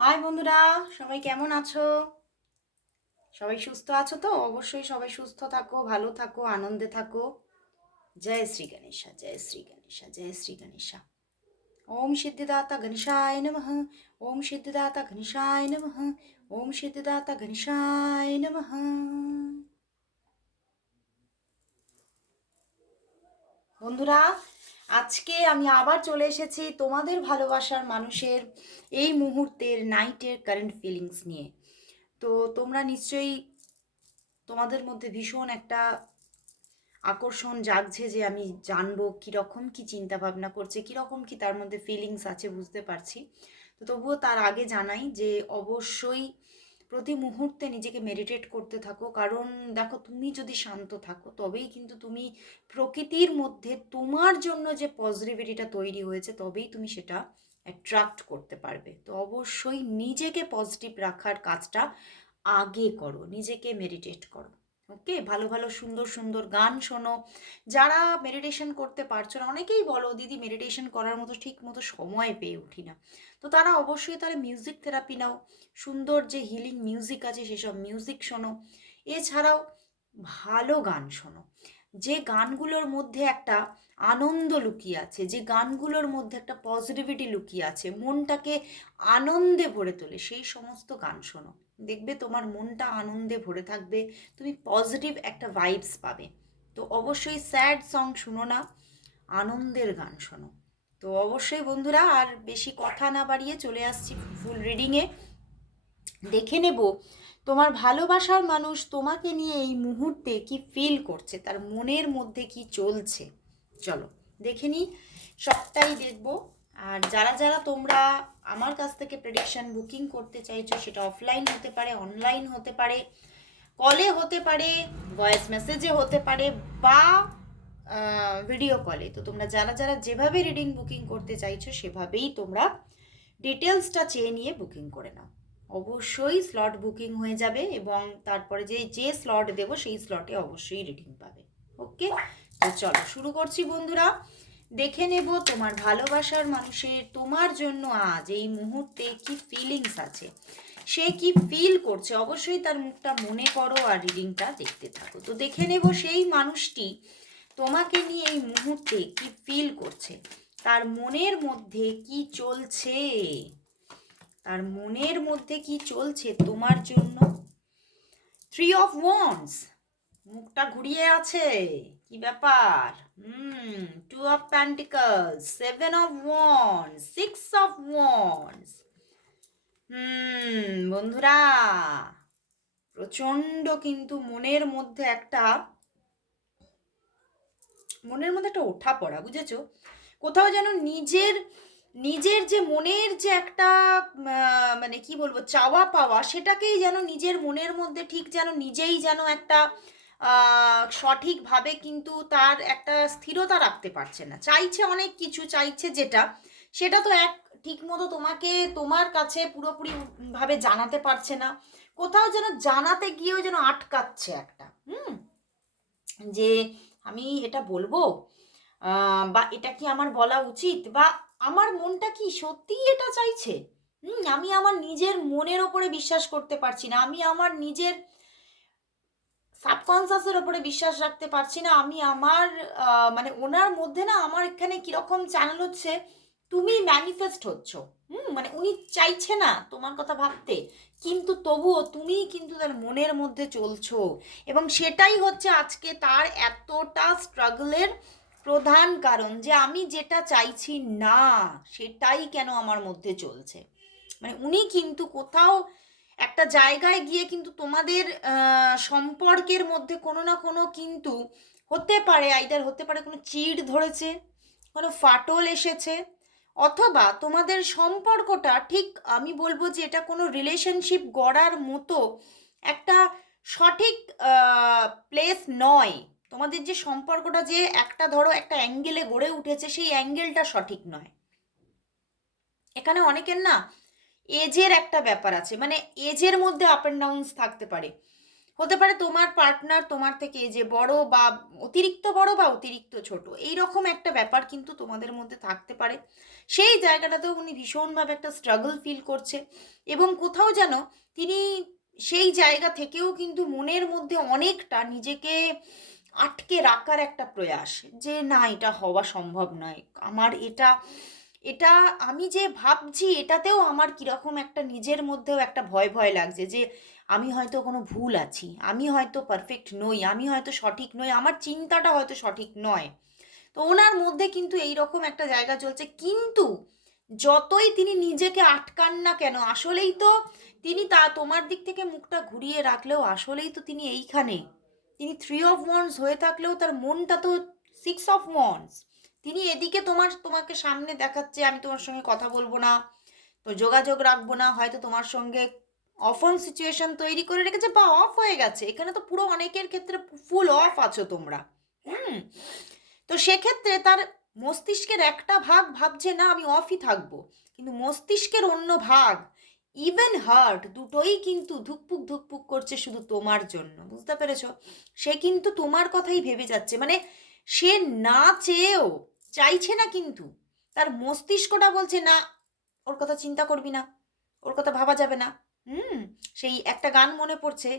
High বন্ধুরা। সবাই কেমন আছো? সবাই সুস্থ আছো তো? অবশ্যই সবাই সুস্থ থাকো, ভালো থাকো, আনন্দে থাকো। জয় শ্রী গণেশা, জয় শ্রী গণেশা, জয় শ্রী গণেশা। ওম সিদ্ধিদাতা গণেশায় নমঃ। ওম সিদ্ধিদাতা গণেশায় নমঃ। ওম সিদ্ধিদাতা গণেশায় নমঃ। বন্ধুরা আজকে আমি আবার চলে এসেছি তোমাদের ভালোবাসার মানুষের এই মুহূর্তের নাইটের কারেন্ট ফিলিংস নিয়ে। তো তোমরা নিশ্চয়ই তোমাদের মধ্যে ভীষণ একটা আকর্ষণ জাগছে যে আমি জানব কীরকম কি চিন্তা ভাবনা করছে, কীরকম কি তার মধ্যে ফিলিংস আছে বুঝতে পারছি। তো তবুও তার আগে জানাই যে অবশ্যই প্রতি মুহূর্তে নিজেকে মেডিটেট করতে থাকো। কারণ দেখো, তুমি যদি শান্ত থাকো, তবেই কিন্তু তুমি প্রকৃতির মধ্যে তোমার জন্য যে পজিটিভিটিটা তৈরি হয়েছে, তবেই তুমি সেটা অ্যাট্রাক্ট করতে পারবে। তো অবশ্যই নিজেকে পজিটিভ রাখার কাজটা আগে করো, নিজেকে মেডিটেট করো। ওকে? ভালো ভালো, সুন্দর সুন্দর গান শোনো। যারা মেডিটেশন করতে পারছ না, অনেকেই বলো, দিদি মেডিটেশন করার মতো ঠিক মতো সময় পেয়ে উঠি না। তো তারা অবশ্যই তারা মিউজিক থেরাপি নাও। সুন্দর যে হিলিং মিউজিক আছে, সেসব মিউজিক শোনো। এছাড়াও ভালো গান শোনো। যে গানগুলোর মধ্যে একটা আনন্দ লুকিয়ে আছে, যে গানগুলোর মধ্যে একটা পজিটিভিটি লুকিয়ে আছে, মনটাকে আনন্দে ভরে তোলে, সেই সমস্ত গান শোনো। দেখবে তোমার মনটা আনন্দে ভরে থাকবে, তুমি পজিটিভ একটা ভাইবস পাবে। তো অবশ্যই স্যাড সং শুনো না, আনন্দের গান শোনো। তো অবশ্যই বন্ধুরা, আর বেশি কথা না বাড়িয়ে চলে আসছি ফুল রিডিংয়ে দেখে নেব, তোমার ভালোবাসার মানুষ তোমাকে নিয়ে এই মুহূর্তে কি ফিল করছে, তার মনের মধ্যে কি চলছে? চলো, দেখে নিই, সবটাই দেখব। আর যারা যারা তোমরা আমার কাছ থেকে প্রেডিকশন বুকিং করতে চাইছো, সেটা অফলাইন হতে পারে অনলাইন হতে পারে কলে হতে পারে ভয়েস মেসেজে হতে পারে বা ভিডিও কলে তো তোমরা যারা যারা যেভাবে রিডিং বুকিং করতে চাইছো, সেভাবেই তোমরা ডিটেলসটা চেয়ে নিয়ে বুকিং করে নাও। অবশ্যই স্লট বুকিং হয়ে যাবে এবং তারপরে যে যে স্লট দেবো, সেই স্লটে অবশ্যই রিডিং পাবে। ওকে তো চলো, শুরু করছি বন্ধুরা। দেখে নেব তোমার ভালোবাসার মানুষের তোমার জন্য আজ এই মুহূর্তে কি ফিলিংস আছে। সে কি ফিল করছে, অবশ্যই তার মুখটা মনে করো আর রিডিংটা দেখতে থাকো। তো দেখে নেব সেই মানুষটি তোমাকে নিয়ে এই মুহূর্তে কি ফিল করছে। তার মনের মধ্যে কি চলছে? তার মনের মধ্যে কি চলছে তোমার জন্য? থ্রি অফ ওয়ান্স মুখটা ঘুরিয়ে আছে। কি ব্যাপার? Hmm two of pentacles seven of ones six of ones hmm বন্ধুরা, প্রচণ্ড কিন্তু মনের মধ্যে একটা, মনের মধ্যে একটা ওঠা পড়া, বুঝেছ? কোথাও যেন নিজের নিজের যে মনের যে একটা মানে কি বলব, চাওয়া পাওয়া, সেটাকেই যেন নিজের মনের মধ্যে ঠিক যেন নিজেই যেন একটা সঠিকভাবে কিন্তু তার একটা স্থিরতা রাখতে পারছে না। চাইছে অনেক কিছু, চাইছে যেটা, সেটা তো এক ঠিক মতো তোমাকে তোমার কাছে পুরোপুরিভাবে জানাতে পারছে না। কোথাও যেন জানাতে গিয়েও যেন আটকাচ্ছে একটা, হুম? যে আমি এটা বলব বা এটা কি আমার বলা উচিত, বা আমার মনটা কি সত্যিই এটা চাইছে? হুম, আমি আমার নিজের মনের ওপরে বিশ্বাস করতে পারছি না, আমি আমার নিজের সাবকনসাসের ওপরে বিশ্বাস রাখতে পারছি না। আমি আমার মানে ওনার মধ্যে না আমার এখানে কীরকম চ্যানেল হচ্ছে, তুমি ম্যানিফেস্ট হচ্ছ। হুম মানে উনি চাইছে না তোমার কথা ভাবতে। কিন্তু তবুও তুমি কিন্তু তার মনের মধ্যে চলছো। এবং সেটাই হচ্ছে আজকে তার এতটা স্ট্রাগলের প্রধান কারণ যে আমি যেটা চাইছি না, সেটাই কেন আমার মধ্যে চলছে। মানে উনি কিন্তু কোথাও একটা জায়গায় গিয়ে কিন্তু তোমাদের সম্পর্কের মধ্যে কোনো না কোনো কিন্তু হতে পারে আইদার হতে পারে কোনো চিড় ধরেছে, কোনো ফাটল এসেছে, অথবা তোমাদের সম্পর্কটা ঠিক আমি বলব যে এটা কোনো রিলেশনশিপ গড়ার মতো একটা সঠিক প্লেস নয়। তোমাদের যে সম্পর্কটা যে একটা ধরো একটা অ্যাঙ্গেলে গড়ে উঠেছে, সেই অ্যাঙ্গেলটা সঠিক নয়। এখানে অনেকের না এজের একটা ব্যাপার আছে। মানে এজের মধ্যে আপ অ্যান্ড ডাউনস থাকতে পারে। হতে পারে তোমার পার্টনার তোমার থেকে যে বড় বা অতিরিক্ত বড় বা অতিরিক্ত ছোট। এই রকম একটা ব্যাপার কিন্তু তোমাদের মধ্যে থাকতে পারে। সেই জায়গাটাতেও উনি ভীষণভাবে একটা স্ট্রাগল ফিল করছে এবং কোথাও যেন তিনি সেই জায়গা থেকেও কিন্তু মনের মধ্যে অনেকটা নিজেকে আটকে রাখার একটা প্রয়াস যে, না, এটা হওয়া সম্ভব নয়। আমার এটা এটা আমি যে ভাবছি, এটাতেও আমার কীরকম একটা নিজের মধ্যেও একটা ভয় ভয় লাগছে যে আমি হয়তো কোনো ভুল আছি, আমি হয়তো পারফেক্ট নই, আমি হয়তো সঠিক নই, আমার চিন্তাটা হয়তো সঠিক নয়। তো ওনার মধ্যে কিন্তু এই রকম একটা জায়গা চলছে। কিন্তু যতই তিনি নিজেকে আটকান না কেন, আসলেই তো তিনি তা তোমার দিক থেকে মুখটা ঘুরিয়ে রাখলেও, আসলেই তো তিনি এইখানে। তিনি থ্রি অফ ওয়ান্স হয়ে থাকলেও তার মনটা তো সিক্স অফ ওয়ান্স তিনি এদিকে তোমার, তোমাকে সামনে দেখাচ্ছে, আমি তোমার সঙ্গে কথা বলব না, তো যোগাযোগ রাখব না, হয়তো তোমার সঙ্গে অফ অন সিচুয়েশন তৈরি করে রেখেছে বা অফ হয়ে গেছে। এখানে তো পুরো অনেকের ক্ষেত্রে ফুল অফ আছো তোমরা। হুম? তো সেক্ষেত্রে তার মস্তিষ্কের একটা ভাগ ভাবছে, না, আমি অফই থাকব। কিন্তু মস্তিষ্কের অন্য ভাগ ইভেন হার্ট দুটোই কিন্তু ধুকপুক ধুকপুক করছে শুধু তোমার জন্য। বুঝতে পেরেছ? সে কিন্তু তোমার কথাই ভেবে যাচ্ছে। মানে সে না চেয়েও চাইছে না কিন্তু। তার মস্তিষ্কটা বলছে, না, ওর কথা চিন্তা করবি না, ওর কথা ভাবা যাবে না। হুম, সেই একটা গান মনে পড়ছে,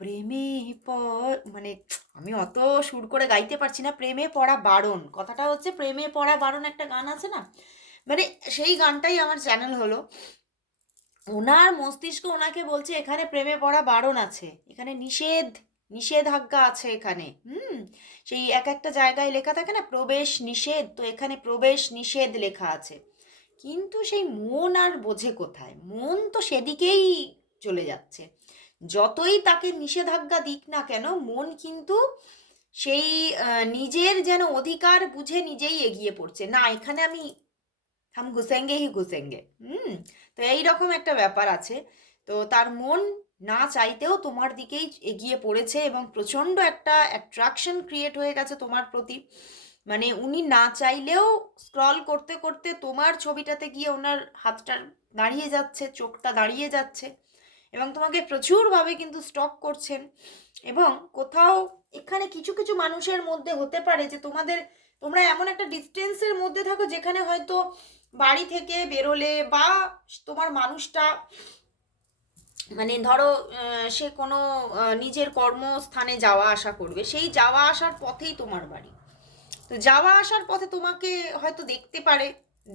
প্রেমে পর মানে আমি অত সুর করে গাইতে পারছি না, প্রেমে পড়া বারণ। কথাটা হচ্ছে, প্রেমে পড়া বারণ একটা গান আছে না? মানে সেই গানটাই আমার চ্যানেল হলো। ওনার মস্তিষ্ক ওনাকে বলছে, এখানে প্রেমে পড়া বারণ আছে, এখানে নিষেধ নিষেধাজ্ঞা আছে এখানে, হুম? সেই এক একটা জায়গায় লেখা থাকে না, প্রবেশ নিষেধ, তো এখানে প্রবেশ নিষেধ লেখা আছে। কিন্তু সেই মন আর বোঝে কোথায়? মন তো সেদিকেই চলে যাচ্ছে। যতই তাকে নিষেধাজ্ঞা দিক না কেন, মন কিন্তু সেই নিজের যেন অধিকার বুঝে নিজেই এগিয়ে পড়ছে। না, এখানে আমি হাম ঘুসেঙ্গে হি ঘুসেঙ্গে হুম? তো এই রকম একটা ব্যাপার আছে। তো তার মন না চাইতেও তোমার দিকেই এগিয়ে পড়েছে এবং প্রচণ্ড একটা অ্যাট্রাকশন ক্রিয়েট হয়ে গেছে তোমার প্রতি। মানে উনি না চাইলেও স্ক্রল করতে করতে তোমার ছবিটাতে গিয়ে ওনার হাতটা দাঁড়িয়ে যাচ্ছে, চোখটা দাঁড়িয়ে যাচ্ছে এবং তোমাকে প্রচুরভাবে কিন্তু স্টক করছেন এবং কোথাও এখানে কিছু কিছু মানুষের মধ্যে হতে পারে যে তোমাদের, তোমরা এমন একটা ডিস্টেন্সের মধ্যে থাকো যেখানে হয়তো বাড়ি থেকে বেরোলে বা তোমার মানুষটা মানে ধরো সে কোনো নিজের কর্মস্থানে যাওয়া আসা করবে। সেই যাওয়া আসার পথেই তোমার বাড়ি। তো যাওয়া আসার পথে তোমাকে হয়তো দেখতে পারে,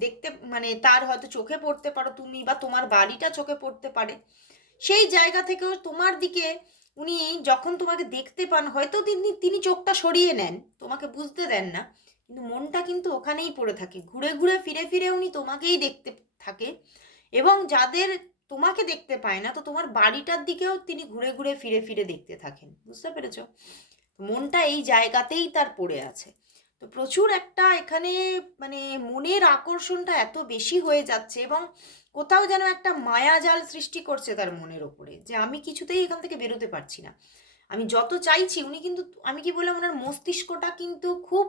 দেখতে মানে তার হয়তো চোখে পড়তে পারো তুমি বা তোমার বাড়িটা চোখে পড়তে পারে। সেই জায়গা থেকেও তোমার দিকে উনি যখন তোমাকে দেখতে পান, হয়তো তিনি তিনি চোখটা সরিয়ে নেন, তোমাকে বুঝতে দেন না, কিন্তু মনটা কিন্তু ওখানেই পড়ে থাকে। ঘুরে ঘুরে ফিরে ফিরে উনি তোমাকেই দেখতে থাকে এবং যাদের তোমাকে দেখতে পায় না, তো তোমার বাড়িটার দিকেও তিনি ঘুরে ঘুরে ফিরে ফিরে দেখতে থাকেন। বুঝতে পেরেছ? মনটা এই জায়গাতেই তার পড়ে আছে। তো প্রচুর একটা এখানে মানে মনের আকর্ষণটা এত বেশি হয়ে যাচ্ছে এবং কোথাও যেন একটা মায়াজাল সৃষ্টি করছে তার মনের ওপরে যে আমি কিছুতেই এখান থেকে বেরোতে পারছি না। আমি যত চাইছি, উনি কিন্তু, আমি কি বললাম, ওনার মস্তিষ্কটা কিন্তু খুব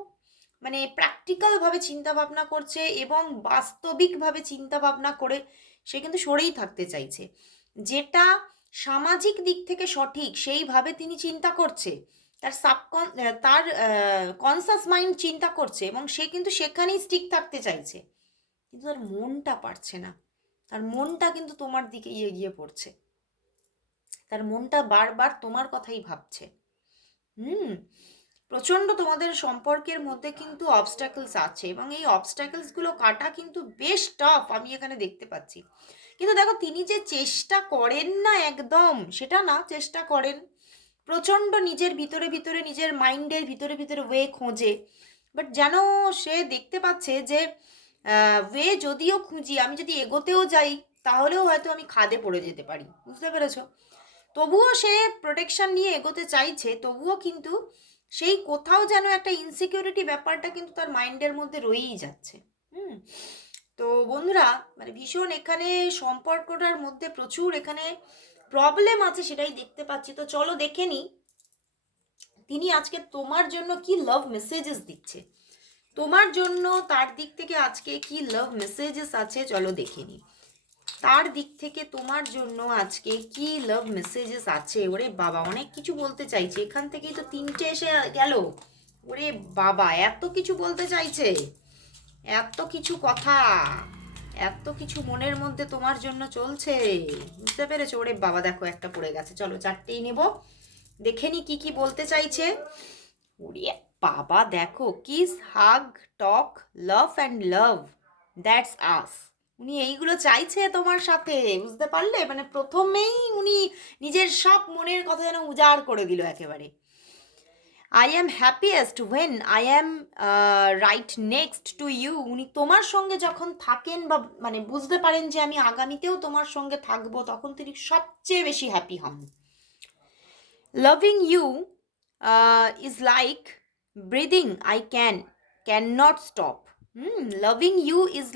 মানে প্র্যাকটিক্যালভাবে চিন্তা ভাবনা করছে এবং বাস্তবিকভাবে চিন্তা ভাবনা করে সে কিন্তু সরেই থাকতে চাইছে। যেটা সামাজিক দিক থেকে সঠিক, সেইভাবে তিনি চিন্তা করছে। তার সাবকন তার কনসাস মাইন্ড চিন্তা করছে এবং সে কিন্তু সেখানেই স্টিক থাকতে চাইছে। কিন্তু তার মনটা পারছে না। তার মনটা কিন্তু তোমার দিকে এগিয়ে পড়ছে। তার মনটা বারবার তোমার কথাই ভাবছে। হুম? প্রচণ্ড তোমাদের সম্পর্কের মধ্যে কিন্তু অবস্ট্যাকলস আছে এবং এই অবস্ট্যাকলসগুলো কাটা কিন্তু বেশ টাফ আমি এখানে দেখতে পাচ্ছি। কিন্তু দেখো, তিনি যে চেষ্টা করেন না একদম, সেটা না, চেষ্টা করেন। প্রচণ্ড নিজের ভিতরে ভিতরে, নিজের মাইন্ডের ভিতরে ভিতরে ওয়ে খোঁজে। বাট যেন সে দেখতে পাচ্ছে যে ওয়ে যদিও খুঁজি, আমি যদি এগোতেও যাই, তাহলেও হয়তো আমি খাদে পড়ে যেতে পারি। বুঝতে পেরেছ? তবুও সে প্রোটেকশন নিয়ে এগোতে চাইছে, তবুও কিন্তু সেই কোথাও যেন একটা ইনসিকিউরিটি ব্যাপারটা কিন্তু তার মাইন্ডের মধ্যে রয়েই যাচ্ছে। হুম? তো বন্ধুরা মানে ভীষণ এখানে সম্পর্কটার মধ্যে প্রচুর এখানে প্রবলেম আছে সেটাই দেখতে পাচ্ছি। তো চলো দেখে নিই তিনি আজকে তোমার জন্য কি লাভ মেসেজেস দিচ্ছে? তোমার জন্য তার দিক থেকে আজকে কি লাভ মেসেজেস আছে? চলো দেখে নিই তার দিক থেকে তোমার জন্য আজকে কি লাভ মেসেজেস আছে? ওরে বাবা, অনেক কিছু বলতে চাইছে। এখান থেকেই তো তিনটে এসে গেল। ওরে বাবা, এত কিছু বলতে চাইছে। এত কিছু কথা। এত কিছু মনের মধ্যে তোমার জন্য চলছে। বুঝতে পেরেছ? ওরে বাবা, দেখো একটা পড়ে গেছে। চলো চারটেই নেব। দেখে নি কি কি বলতে চাইছে। ওরে বাবা, দেখো kiss hug talk love and love that's us উনি এইগুলো চাইছে তোমার সাথে, বুঝতে পারলে? মানে প্রথমেই উনি নিজের সব মনের কথা যেন উজাড় করে দিল একেবারে। I am happiest when I am right next to you উনি তোমার সঙ্গে যখন থাকেন বা মানে বুঝতে পারেন যে আমি আগামীতেও তোমার সঙ্গে থাকব, তখন তিনি সবচেয়ে বেশি হ্যাপি হন। Loving you is like breathing I can can not stop hmm loving you is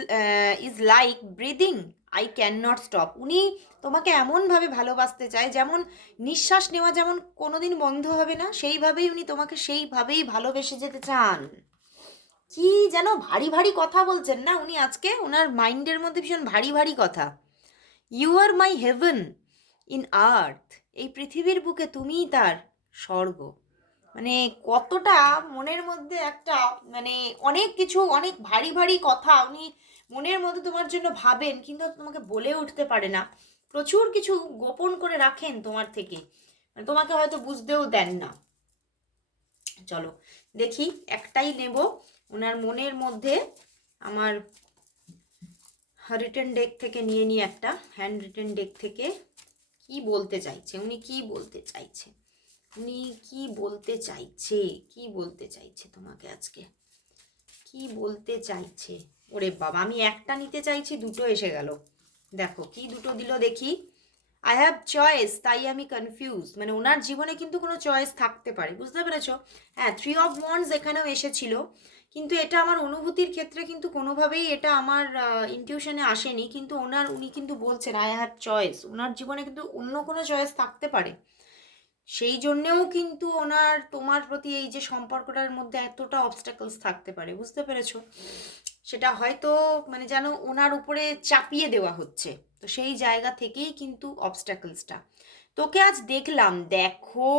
is like breathing I can not stop উনি তোমাকে এমনভাবে ভালোবাসতে চায়, যেমন নিঃশ্বাস নেওয়া যেমন কোনোদিন বন্ধ হবে না, সেইভাবেই উনি তোমাকে সেইভাবেই ভালোবেসে যেতে চান। কি যেন ভারী ভারী কথা বলছেন না উনি আজকে? ওনার মাইন্ডের মধ্যে ভীষণ ভারী ভারী কথা। You are my heaven in earth এই পৃথিবীর বুকে তুমিই তার স্বর্গ। মানে কতটা মনের মধ্যে একটা মানে অনেক কিছু, অনেক ভারী ভারী কথা উনি মনের মধ্যে তোমার জন্য ভাবেন, কিন্তু তোমাকে বলে উঠতে পারে না। প্রচুর কিছু গোপন করে রাখেন তোমার থেকে। মানে তোমাকে হয়তো বুঝতেও দেন না। চলো, দেখি একটাই নেব। ওনার মনের মধ্যে আমার রিটেন ডেক থেকে নিয়ে নিই একটা হ্যান্ড রিটেন ডেক থেকে। কি বলতে চাইছে? উনি কি বলতে চাইছে? উনি কি বলতে চাইছে? কি বলতে চাইছে তোমাকে আজকে? কি বলতে চাইছে? ওরে বাবা, আমি একটা নিতে চাইছি, দুটো এসে গেল। দেখো, কি দুটো দিল দেখি। আই হ্যাভ চয়েস তাই আমি কনফিউজ মানে ওনার জীবনে কিন্তু কোনো চয়েস থাকতে পারে, বুঝতে পেরেছ? হ্যাঁ থ্রি অফ ওয়ান্স এখানেও এসেছিল। কিন্তু এটা আমার অনুভূতির ক্ষেত্রে কিন্তু কোনোভাবেই এটা আমার ইনটিউশনে আসেনি। কিন্তু ওনার, উনি কিন্তু বলছেন আই হ্যাভ চয়েস ওনার জীবনে কিন্তু অন্য কোনো চয়েস থাকতে পারে। সেই জন্যেও কিন্তু ওনার, তোমার প্রতি এই যে সম্পর্কটার মধ্যে এতটা অবস্টাকলস থাকতে পারে, বুঝতে পেরেছ? সেটা হয়তো মানে যেন ওনার উপরে চাপিয়ে দেওয়া হচ্ছে। তো সেই জায়গা থেকেই কিন্তু অবস্টাকলসটা তোকে আজ দেখলাম, দেখো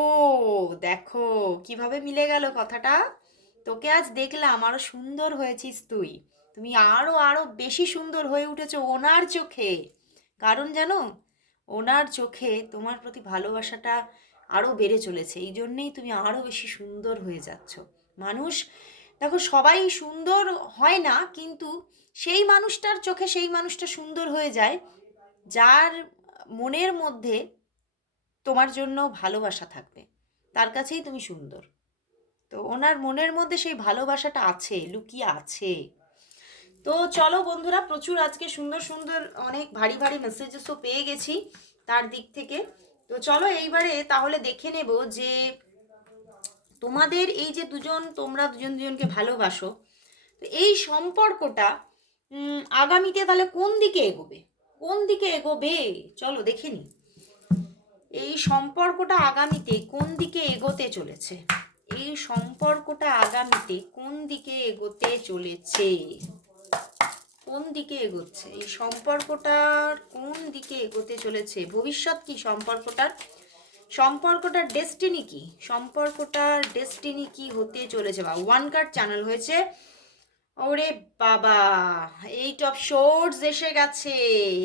দেখো, কীভাবে মিলে গেল কথাটা? তোকে আজ দেখলাম, আরও সুন্দর হয়েছিস তুই। তুমি আরও আরও বেশি সুন্দর হয়ে উঠেছো ওনার চোখে। কারণ জানো, ওনার চোখে তোমার প্রতি ভালোবাসাটা আরও বেড়ে চলেছে। এই জন্যেই তুমি আরও বেশি সুন্দর হয়ে যাচ্ছ। মানুষ, দেখো সবাই সুন্দর হয় না, কিন্তু সেই মানুষটার চোখে সেই মানুষটা সুন্দর হয়ে যায়, যার মনের মধ্যে তোমার জন্য ভালোবাসা থাকবে। তার কাছেই তুমি সুন্দর। তো ওনার মনের মধ্যে সেই ভালোবাসাটা আছে, লুকিয়ে আছে। তো চলো বন্ধুরা, প্রচুর আজকে সুন্দর সুন্দর অনেক ভারী ভারী মেসেজেসও পেয়ে গেছি। তার দিক থেকে তো চলো এইবারে তাহলে দেখে নেব যে তোমাদের এই যে দুজন, তোমরা দুজন দুজনকে ভালোবাসো, তো এই সম্পর্কটা আগামীতে তাহলে কোন দিকে এগোবে? কোন দিকে এগোবে? চলো দেখে নি। এই সম্পর্কটা আগামীতে কোন দিকে এগোতে চলেছে? এই সম্পর্কটা আগামীতে কোন দিকে এগোতে চলেছে? কোন দিকে এগোচ্ছে? এই সম্পর্কটার কোন দিকে এগোতে চলেছে? ভবিষ্যৎ কি সম্পর্কটার? সম্পর্কটার ডেস্টিনি কি? সম্পর্কটার ডেস্টিনি কি হতে চলেছে? বা ওয়ান কার্ড চ্যানেল হয়েছে। ওরে বাবা এইট অফ শোর্টস এসে গেছে।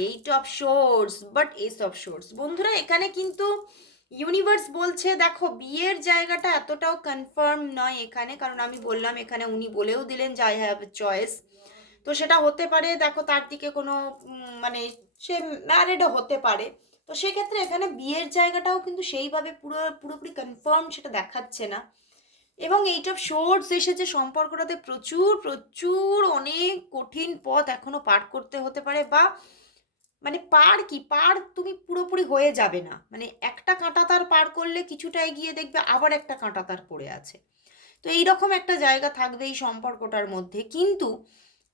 Eight of shorts but ace of shorts বন্ধুরা, এখানে কিন্তু ইউনিভার্স বলছে, দেখো, বিয়ের জায়গাটা এতটাও কনফার্ম নয় এখানে। কারণ আমি বললাম, এখানে উনি বলেও দিলেন যে আই হ্যাভ চয়েস তো সেটা হতে পারে, দেখো তার দিকে কোনো মানে সে ম্যারিডও হতে পারে। তো সেক্ষেত্রে এখানে বিয়ের জায়গাটাও কিন্তু সেইভাবে পুরো, পুরোপুরি কনফার্ম সেটা দেখাচ্ছে না। এবং এইসব শোর্টস এসেছে সম্পর্কটাতে প্রচুর প্রচুর অনেক কঠিন পথ এখনও পার করতে হতে পারে বা মানে পার কি? পার তুমি পুরোপুরি হয়ে যাবে না। মানে একটা কাঁটা তার পার করলে কিছুটা এগিয়ে দেখবে আবার একটা কাঁটা তার পড়ে আছে। তো এইরকম একটা জায়গা থাকবে এই সম্পর্কটার মধ্যে। কিন্তু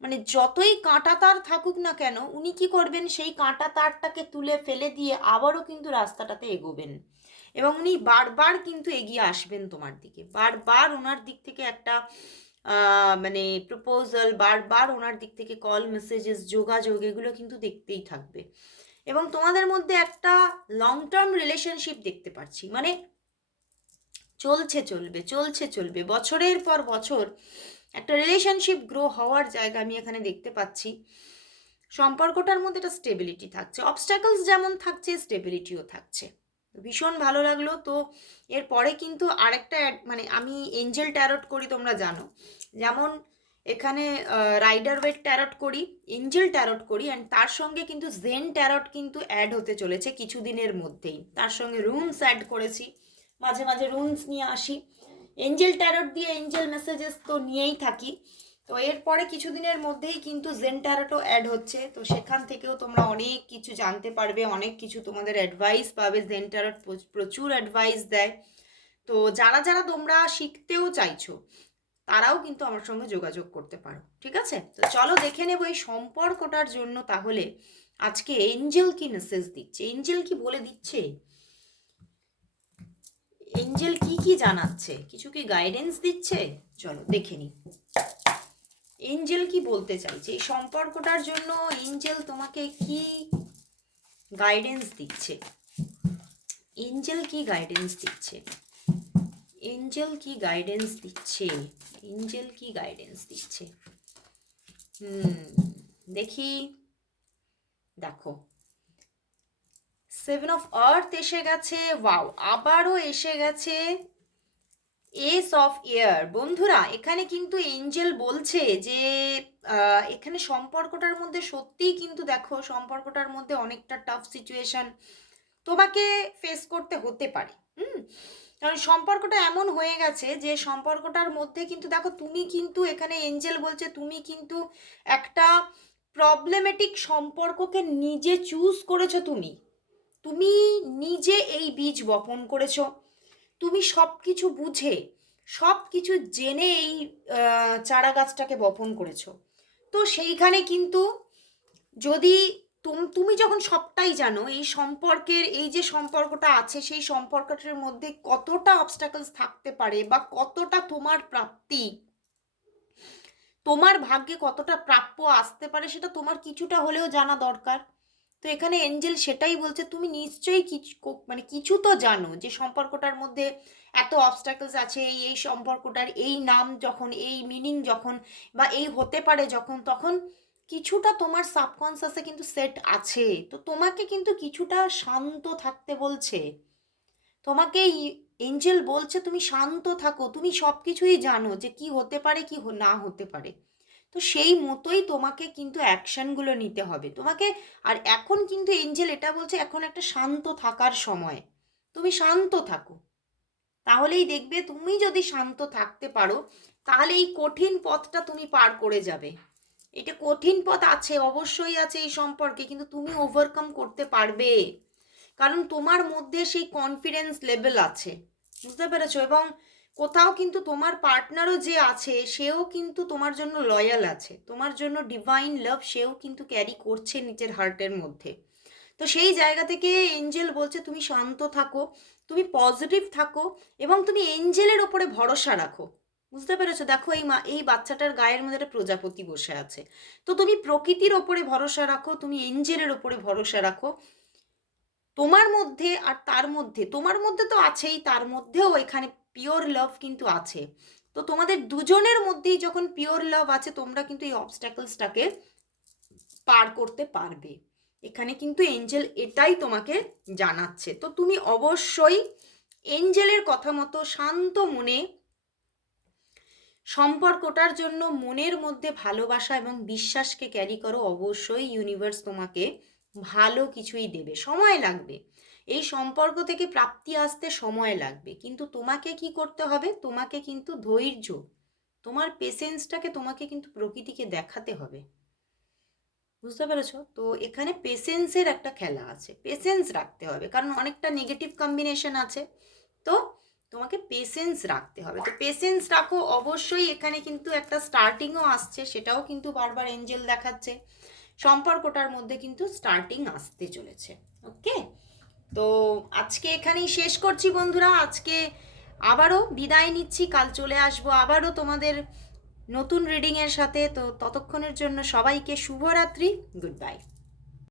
মানে যতই কাঁটা তার থাকুক না কেন, উনি কি করবেন? সেই কাঁটা তারটাকে তুলে ফেলে দিয়ে আবারও কিন্তু রাস্তাটাতে এগোবেন। এবং উনি বারবার কিন্তু এগিয়ে আসবেন তোমার দিকে। বারবার ওনার দিক থেকে একটা মানে প্রপোজাল বারবার ওনার দিক থেকে কল মেসেজেস যোগাযোগ, এগুলো কিন্তু দেখতেই থাকবে। এবং তোমাদের মধ্যে একটা লং টার্ম রিলেশনশিপ দেখতে পাচ্ছি। মানে চলছে, চলবে চলছে, চলবে। বছরের পর বছর একটা রিলেশনশিপ গ্রো হওয়ার জায়গা আমি এখানে দেখতে পাচ্ছি। সম্পর্কটার মধ্যে একটা স্টেবিলিটি থাকছে। অবস্টাকলস যেমন থাকছে স্টেবিলিটিও থাকছে। ভীষণ ভালো লাগল। তো এরপরে কিন্তু আরেকটা মানে আমি এঞ্জেল ট্যারট করি, তোমরা জানো। যেমন এখানে রাইডার ওয়েট ট্যারট করি এঞ্জেল ট্যারট করি অ্যান্ড তার সঙ্গে কিন্তু জেন ট্যারট কিন্তু অ্যাড হতে চলেছে কিছুদিনের মধ্যেই। তার সঙ্গে রুনস অ্যাড করেছি। মাঝে মাঝে রুনস নিয়ে আসি। এঞ্জেল ট্যারট দিয়ে এঞ্জেল মেসেজেস তো নিয়েই থাকি। তো এরপরে কিছুদিনের মধ্যেই কিন্তু জেন ট্যারটও অ্যাড হচ্ছে। তো সেখান থেকেও তোমরা অনেক কিছু জানতে পারবে, অনেক কিছু তোমাদের অ্যাডভাইস পাবে। জেন ট্যারট প্রচুর অ্যাডভাইস দেয়। তো যারা যারা তোমরা শিখতেও চাইছো, তারাও কিন্তু আমার সঙ্গে যোগাযোগ করতে পারো। ঠিক আছে? তো চলো দেখে নেব এই সম্পর্কটার জন্য তাহলে আজকে এঞ্জেল কি মেসেজ দিচ্ছে? এঞ্জেল কি বলে দিচ্ছে? এঞ্জেল কি কি জানাচ্ছে? কিছু কি গাইডেন্স দিচ্ছে? চলো দেখে নিই এঞ্জেল কি বলতে চাইছে? এই সম্পর্কটার জন্য এঞ্জেল তোমাকে কি গাইডেন্স দিচ্ছে? এঞ্জেল কি গাইডেন্স দিচ্ছে? এঞ্জেল কি গাইডেন্স দিচ্ছে? এঞ্জেল কি গাইডেন্স দিচ্ছে? হুম, দেখি। দেখো। সেভেন অফ আর্থ এসে গেছে। ওয়াও আবারও এসে গেছে। এস অফ ইয়ার বন্ধুরা, এখানে কিন্তু এঞ্জেল বলছে যে এখানে সম্পর্কটার মধ্যে সত্যিই কিন্তু দেখো, সম্পর্কটার মধ্যে অনেকটা টাফ সিচুয়েশন তোমাকে ফেস করতে হতে পারে। হুম? কারণ সম্পর্কটা এমন হয়ে গেছে যে, সম্পর্কটার মধ্যে কিন্তু দেখো, তুমি কিন্তু এখানে এঞ্জেল বলছে, তুমি কিন্তু একটা প্রবলেমেটিক সম্পর্ককে নিজে চুজ করেছ তুমি। তুমি নিজে এই বীজ বপন করেছ। তুমি সব কিছু বুঝে সব কিছু জেনে এই চারা গাছটাকে বপন করেছ। তো সেইখানে কিন্তু যদি তুমি যখন সবটাই জানো, এই সম্পর্কের, এই যে সম্পর্কটা আছে, সেই সম্পর্কটার মধ্যে কতটা অবস্টাকলস থাকতে পারে বা কতটা তোমার প্রাপ্তি, তোমার ভাগ্যে কতটা প্রাপ্য আসতে পারে, সেটা তোমার কিছুটা হলেও জানা দরকার। তো এখানে এঞ্জেল সেটাই বলছে, তুমি নিশ্চয়ই কিছু মানে কিছু তো জানো যে সম্পর্কটার মধ্যে এত অবস্টাকলস আছে, এই এই সম্পর্কটার এই নাম যখন, এই মিনিং যখন বা এই হতে পারে যখন, তখন কিছুটা তোমার সাবকনসিয়াসে কিন্তু সেট আছে। তো তোমাকে কিন্তু কিছুটা শান্ত থাকতে বলছে। তোমাকে এঞ্জেল বলছে, তুমি শান্ত থাকো, তুমি সব কিছুই জানো যে কি হতে পারে, কি না হতে পারে। তো সেই মতোই তোমাকে কিন্তু অ্যাকশনগুলো নিতে হবে। তোমাকে আর এখন কিন্তু এঞ্জেল এটা বলছে এখন একটা শান্ত থাকার সময়। তুমি শান্ত থাকো। তাহলেই দেখবে তুমি যদি শান্ত থাকতে পারো, তাহলে এই কঠিন পথটা তুমি পার করে যাবে। এটা কঠিন পথ আছে, অবশ্যই আছে এই সম্পর্কে, কিন্তু তুমি ওভারকাম করতে পারবে। কারণ তোমার মধ্যে সেই কনফিডেন্স লেভেল আছে। বুঝতে পেরেছ? এবং কোথাও কিন্তু তোমার পার্টনারও যে আছে, সেও কিন্তু তোমার জন্য লয়াল আছে। তোমার জন্য ডিভাইন লাভ সেও কিন্তু ক্যারি করছে নিজের হার্টের মধ্যে। তো সেই জায়গা থেকে এঞ্জেল বলছে, তুমি শান্ত থাকো, তুমি পজিটিভ থাকো এবং তুমি এঞ্জেলের ওপরে ভরসা রাখো। বুঝতে পেরেছ? দেখো এই মা, এই বাচ্চাটার গায়ের মধ্যে একটা প্রজাপতি বসে আছে। তো তুমি প্রকৃতির ওপরে ভরসা রাখো, তুমি এঞ্জেলের ওপরে ভরসা রাখো। তোমার মধ্যে আর তার মধ্যে, তোমার মধ্যে তো আছেই, তার মধ্যেও এখানে পিওর লাভ কিন্তু আছে। তো তোমাদের দুজনের মধ্যেই যখন পিওর লাভ আছে, তোমরা কিন্তু এই অবস্ট্যাকলসটাকে পার করতে পারবে। এখানে কিন্তু এঞ্জেল এটাই তোমাকে জানাচ্ছে। তো তুমি অবশ্যই এঞ্জেলের কথা মতো শান্ত মনে সম্পর্কটার জন্য মনের মধ্যে ভালোবাসা এবং বিশ্বাসকে ক্যারি করো। অবশ্যই ইউনিভার্স তোমাকে ভালো কিছুই দেবে। সময় লাগবে। এই সম্পর্ক থেকে প্রাপ্তি আসতে সময় লাগবে। কিন্তু তোমাকে কি করতে হবে? তোমাকে কিন্তু ধৈর্য। তোমার পেশেন্সটাকে তোমাকে কিন্তু প্রকৃতিকে দেখাতে হবে। বুঝতে পেরেছ? তো এখানে পেশেন্সের একটা খেলা আছে। পেশেন্স রাখতে হবে। কারণ অনেকটা নেগেটিভ কম্বিনেশন আছে। তো তোমাকে পেশেন্স রাখতে হবে। তো পেশেন্স রাখো অবশ্যই এখানে কিন্তু একটা স্টার্টিংও আসছে। সেটাও কিন্তু বারবার এঞ্জেল দেখাচ্ছে। সম্পর্কটার মধ্যে কিন্তু স্টার্টিং আসতে চলেছে। ওকে তো আজকে এখানেই শেষ করছি বন্ধুরা। আজকে আবারও বিদায় নিচ্ছি। কাল চলে আসব আবারও তোমাদের নতুন রিডিংয়ের সাথে। তো ততক্ষণের জন্য সবাইকে শুভরাত্রি। Good bye